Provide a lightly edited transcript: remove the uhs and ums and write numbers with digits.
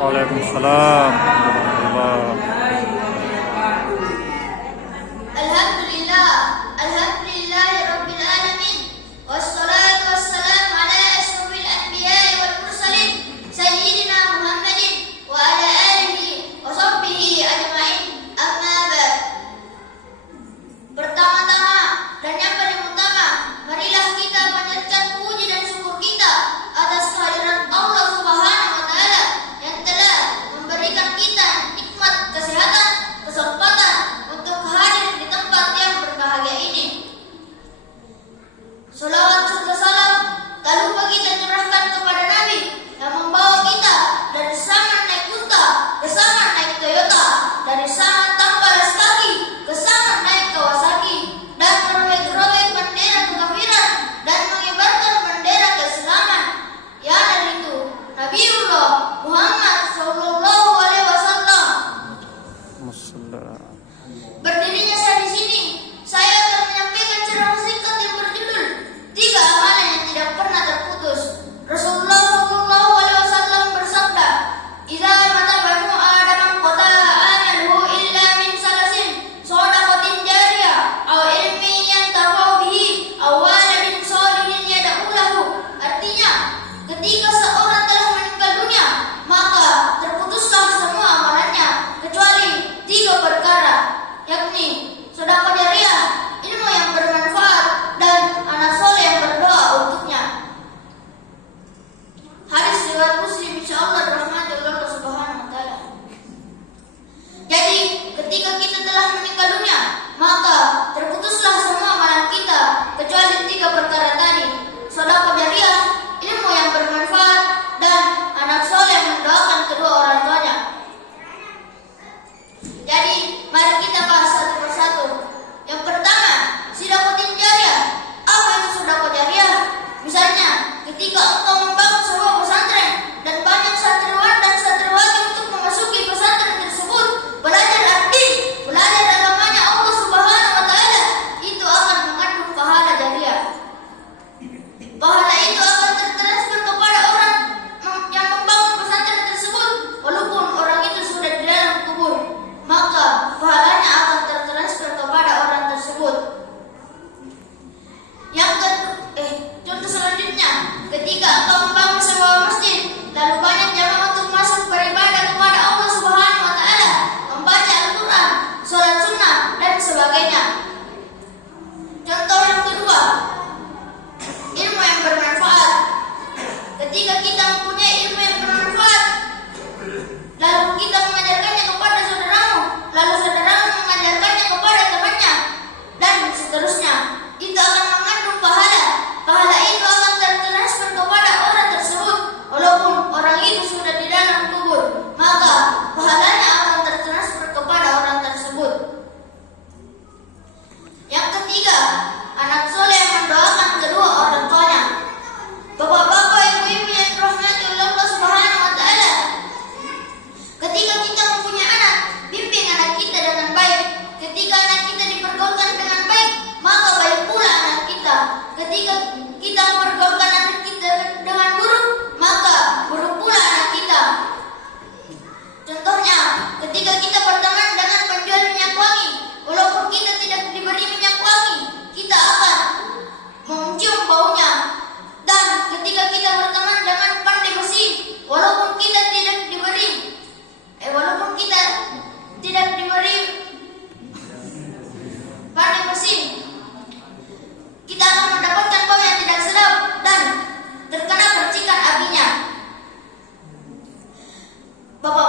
Waalaikumsalam warahmatullahi. Alhamdulillah, alhamdulillahirabbil alamin. Wassalatu wassalamu ala asyrofil anbiya'i wal mursalin sayyidina Muhammadin wa ala alihi wa sahbihi ajma'in. Amma ba'd. Pertama-tama dan yang paling utama, marilah kita panjatkan puji dan syukur kita atas kehadiran Allah Subhanahu wa taala yang telah memberikan kita nikmat kesehatan, kesempatan untuk hadir di tempat yang berbahagia ini. Salawat serta salam tak lupa kita curahkan kepada Nabi yang membawa kita dari zaman naik unta ke zaman naik Toyota, dari zaman tanpa alas kaki ke zaman naik Kawasaki, dan merobek-robek bendera kekafiran dan mengibarkan bendera keislaman. Ya Nabi itu Nabiullah Muhammad Sallallahu Alaihi Wasallam. Berdirinya saya di sini, saya akan menyampaikan ceramah singkat yang berjudul 3 amalan yang tidak pernah terputus. Rasulullah Sallallahu Alaihi Wasallam bersabda, "Idza mata banu Adam qata amaluhu illa min salasin, shadaqatin jariyah, aw ilmin yantafa'u bihi, aw waladin shalihin yad'u lahu." Artinya, ketika seorang telah meninggal dunia, maka terputuslah semua amalannya kecuali 3 perkara, yakni sedekah jariah, ilmu yang bermanfaat, dan anak soleh yang berdoa untuknya. Hadis riwayat Muslim, insyaallah rahmati Allah Subhanahu wa taala. Jadi, ketika kita telah meninggal dunia, maka terputuslah semua amalan kita kecuali 3 perkara tadi: sedekah jariah, ilmu yang bermanfaat, dan anak soleh yang mendoakan kedua orang tuanya. Jadi, mari kita bahas satu persatu. Yang pertama, sedekah jariah. Apa itu sedekah jariah? Misalnya, ketika engkau membangun sebuah pesantren dan banyak santriwan dan santriwati untuk memasuki pesantren tersebut, belajar ad-din, belajar agamanya Allah Subhanahu wa taala, itu akan mengandung pahala jariah. Pahala itu akan tertransfer kepada orang yang membangun pesantren tersebut, walaupun orang itu sudah di dalam kubur, maka pahalanya akan tertransfer kepada orang tersebut. Contoh selanjutnya, ketika engkau membangun sebuah masjid, lalu banyak jamaah untuk masuk beribadah kepada Allah Subhanahu wa taala, membaca Al-Qur'an, sholat sunnah, dan sebagainya. Contoh yang kedua, ilmu yang bermanfaat. Ketika kita mempunyai ilmu yang bermanfaat, lalu kita mengajarkannya kepada saudaramu, lalu saudaramu mengajarkannya kepada temannya, dan seterusnya, itu akan mengandung pahala. Pahala itu akan tertransfer kepada orang tersebut, walaupun orang itu sudah di dalam kubur, maka pahalanya akan tertransfer kepada orang tersebut. Yang ketiga, anak soleh yang mendoakan kedua orang tuanya. Bapak-bapak, ibu-ibu yang dirahmati oleh Allah Subhanahu wa taala, ketika kita mempunyai anak, bimbing anak kita dengan baik. Ketika anak kita dipergaulkan dengan baik, maka baik pula anak kita. Ketika kita mempergaulkan anak kita dengan buruk, maka buruk pula anak kita. Contohnya, ketika kita berteman dengan penjual minyak wangi, walaupun kita tidak diberi minyak wangi, kita akan mencium baunya. Dan ketika kita berteman dengan pandai besi, walaupun kita tidak diberi pandai besi, kita akan mendapatkan bau yang tidak sedap dan terkena percikan apinya. Bapak